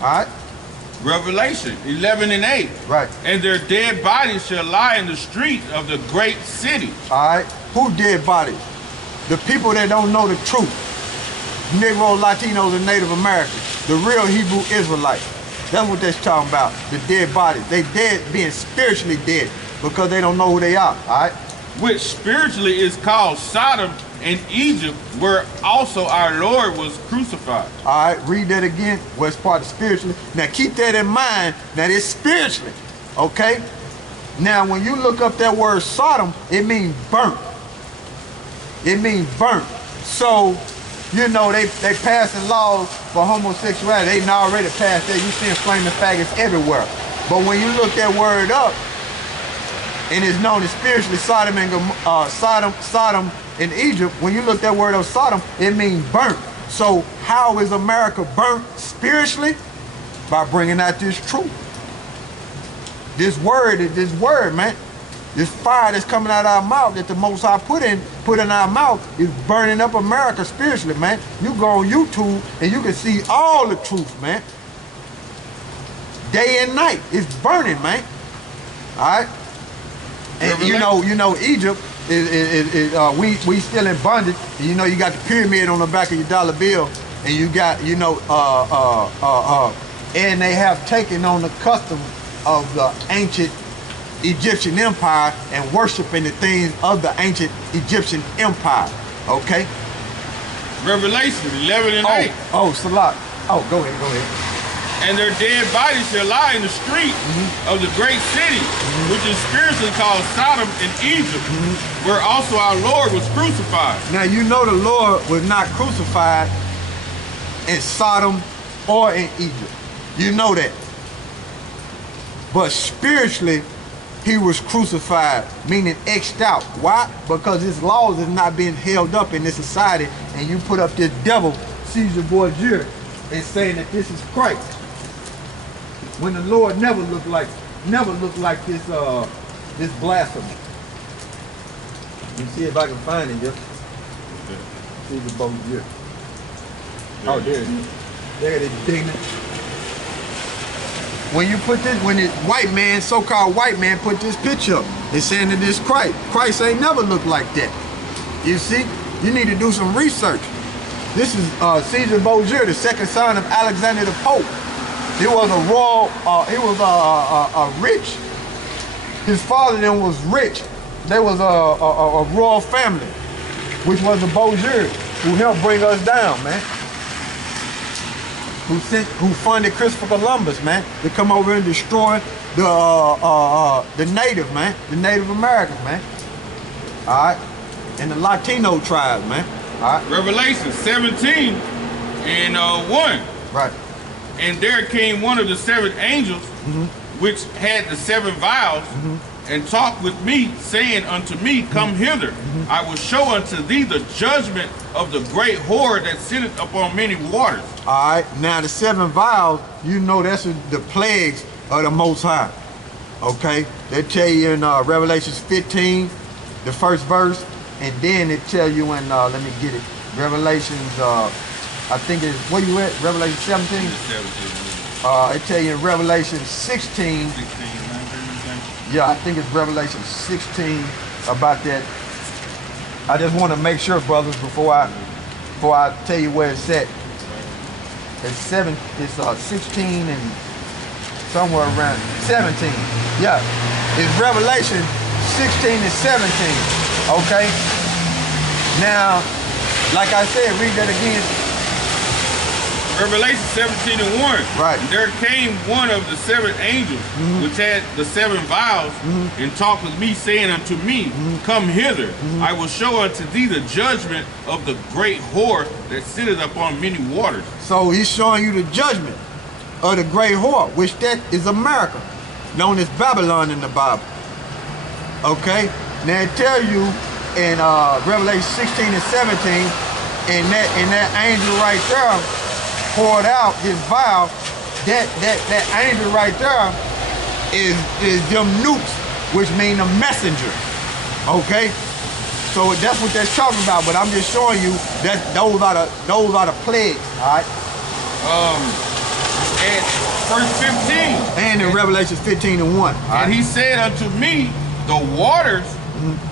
All right. Revelation 11 and 8. Right. And their dead bodies shall lie in the street of the great city. All right. Who dead bodies? The people that don't know the truth. Negro, Latinos, and Native Americans. The real Hebrew Israelites. That's what they're talking about. The dead bodies. They dead, being spiritually dead because they don't know who they are. All right. Which spiritually is called Sodom and Egypt, where also our Lord was crucified. All right, read that again. What's part of spiritually? Now keep that in mind. That it's spiritually, okay? Now when you look up that word Sodom, it means burnt. It means burnt. So, you know, they passing laws for homosexuality. They already passed that. You see flaming faggots everywhere. But when you look that word up, and it's known as spiritually Sodom and Sodom in Egypt, when you look that word of Sodom, it means burnt. So how is America burnt spiritually? By bringing out this truth. This word, man. This fire that's coming out of our mouth that the Most High put in our mouth is burning up America spiritually, man. You go on YouTube and you can see all the truth, man. Day and night, it's burning, man. All right. And you know, Egypt we still in bondage. You know, you got the pyramid on the back of your dollar bill, and you got, you know, and they have taken on the custom of the ancient Egyptian empire and worshiping the things of the ancient Egyptian empire. Okay. Revelation 11 and 8. Oh, Salat. Oh, go ahead. And their dead bodies shall lie in the street of the great city, which is spiritually called Sodom and Egypt, where also our Lord was crucified. Now you know the Lord was not crucified in Sodom or in Egypt. You know that. But spiritually, he was crucified, meaning X'd out. Why? Because his laws is not being held up in this society, and you put up this devil, Caesar Borgia, and saying that this is Christ. When the Lord never looked like this this blasphemy. Let me see if I can find it. Just see the boat here. Oh, there it is. There it is, indignant. When you put this, when this white man, so-called white man, put this picture up, it's saying that this Christ. Christ ain't never looked like that. You see, you need to do some research. This is Caesar Borgia, the second son of Alexander the Pope. He was a royal, he was a rich. His father then was rich. There was a royal family, which was the Borgia, who helped bring us down, man. Who funded Christopher Columbus, man, to come over and destroy the native, man, the Native Americans, man. All right, and the Latino tribes, man. All right. Revelation 17 and 1. Right. And there came one of the seven angels, which had the seven vials, and talked with me, saying unto me, Come hither, I will show unto thee the judgment of the great whore that sitteth upon many waters. All right, now the seven vials, you know that's the plagues of the Most High. Okay, they tell you in Revelation 15, the first verse, and then it tell you in, let me get it, Revelations, I think it's, where you at, Revelation 17? 17. It tell you in Revelation 16, yeah, I think it's Revelation 16 about that. I just want to make sure, brothers, before I tell you where it's at. It's 16 and somewhere around 17. Yeah, it's Revelation 16 and 17. Okay. Now, like I said, read that again. Revelation 17 and 1. Right. And there came one of the seven angels, which had the seven vials, and talked with me, saying unto me, Come hither, I will show unto thee the judgment of the great whore that sitteth upon many waters. So he's showing you the judgment of the great whore, which that is America, known as Babylon in the Bible. Okay? Now it tell you in Revelation 16 and 17, and that angel right there poured out his vial. That angel right there is them nukes, which mean a messenger. Okay, so that's what they're talking about. But I'm just showing you that those are the plagues. All right. verse 15. And in Revelation 15 and 1. And he said unto me, the waters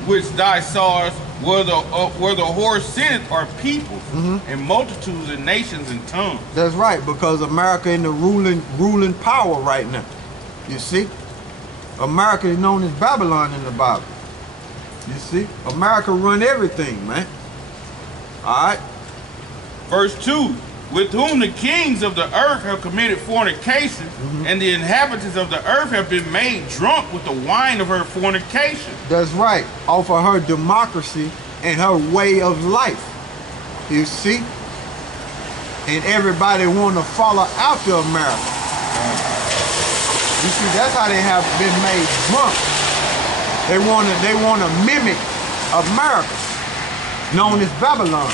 which thou sawest where the horse sitteth are peoples and multitudes and nations and tongues. That's right, because America in the ruling power right now. You see? America is known as Babylon in the Bible. You see? America run everything, man. Alright? Verse 2. With whom the kings of the earth have committed fornication, and the inhabitants of the earth have been made drunk with the wine of her fornication. That's right. Off of her democracy and her way of life. You see? And everybody want to follow after America. You see, that's how they have been made drunk. They want to mimic America, known as Babylon.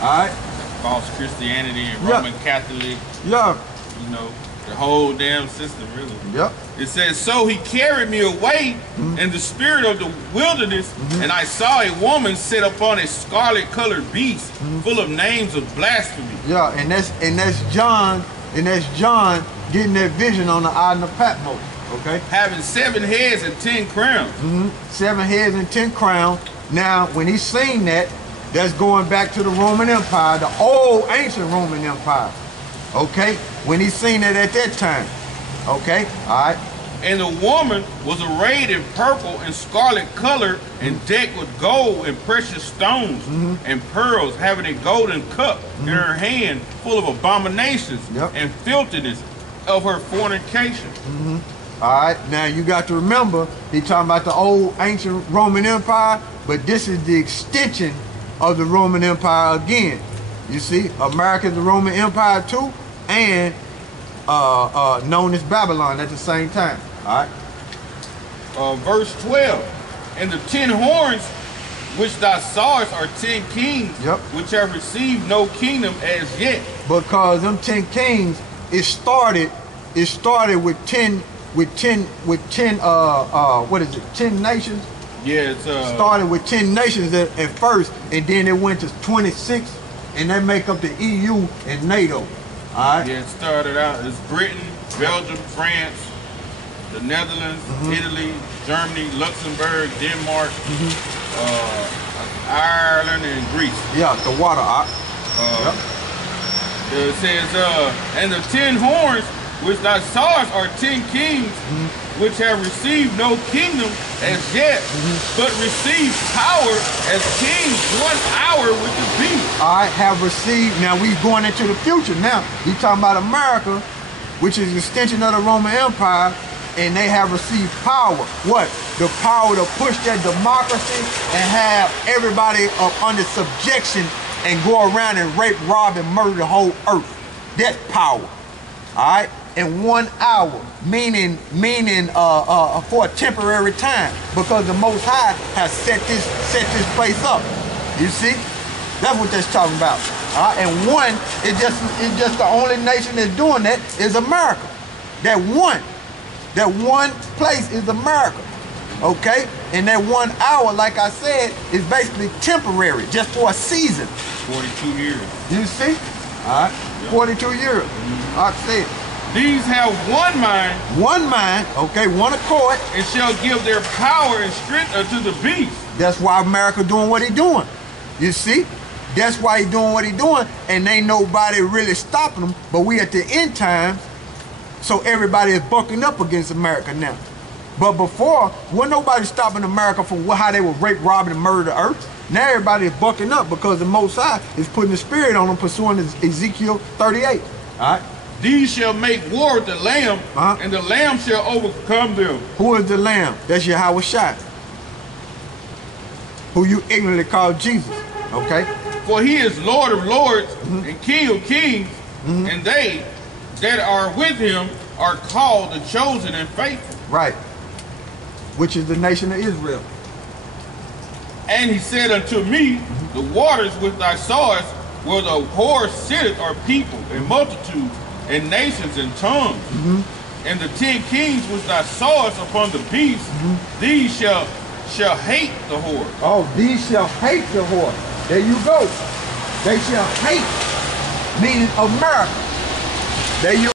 All right? False Christianity and Roman Catholic. Yeah. You know, the whole damn system, really. Yep. It says, so he carried me away in the spirit of the wilderness, and I saw a woman sit upon a scarlet-colored beast, full of names of blasphemy. Yeah, and that's John getting that vision on the island of Patmos. Okay. Having 7 heads and 10 crowns. 7 heads and 10 crowns. Now, when he's seen that, that's going back to the Roman Empire, the old ancient Roman Empire. Okay? When he seen it at that time. Okay? All right. And the woman was arrayed in purple and scarlet color and decked with gold and precious stones and pearls, having a golden cup in her hand full of abominations and filthiness of her fornication. All right. Now, you got to remember, he talking about the old ancient Roman Empire, but this is the extension of the Roman Empire again. You see, America is the Roman Empire too, and known as Babylon at the same time. All right. Verse 12. And the 10 horns which thou sawest are 10 kings, which have received no kingdom as yet. Because them 10 kings, it started with 10 what is it? 10 nations. Yeah, it's started with 10 nations at first, and then it went to 26, and they make up the EU and NATO. All right. Yeah, it started out as Britain, Belgium, France, the Netherlands, Italy, Germany, Luxembourg, Denmark, Ireland, and Greece. Yeah, the water. It says, and the 10 horns which thou sawest are 10 kings, which have received no kingdom as yet, but receive power as kings 1 hour with the beast. I have received, now we going into the future now. We talking about America, which is an extension of the Roman Empire, and they have received power. What? The power to push that democracy and have everybody up under subjection and go around and rape, rob, and murder the whole earth. That's power. All right? In 1 hour, meaning for a temporary time, because the Most High has set this place up. You see, that's what that's talking about. And one, it's just the only nation that's doing that is America. That one place is America. Okay, and that 1 hour, like I said, is basically temporary, just for a season. 42 years. You see, all right, 42 years. Like I said. These have one mind. One mind, okay, one accord. And shall give their power and strength unto the beast. That's why America doing what he doing. You see? That's why he doing what he doing. And ain't nobody really stopping him. But we at the end times, so everybody is bucking up against America now. But before, wasn't nobody stopping America from how they would rape, rob, and murder the earth. Now everybody is bucking up because the Most High is putting the spirit on them, pursuing Ezekiel 38. All right? These shall make war with the Lamb, and the Lamb shall overcome them. Who is the Lamb? That's Yahweh Shai, who you ignorantly call Jesus. Okay? For he is Lord of lords and King of kings, and they that are with him are called, the chosen, and faithful. Right. Which is the nation of Israel. And he said unto me, the waters which thou sawest, where the horse sitteth, are people and multitudes and nations and tongues. And the 10 kings which thou sawest upon the beast, these shall hate the horse. Oh, these shall hate the horse. There you go. They shall hate, meaning America. There you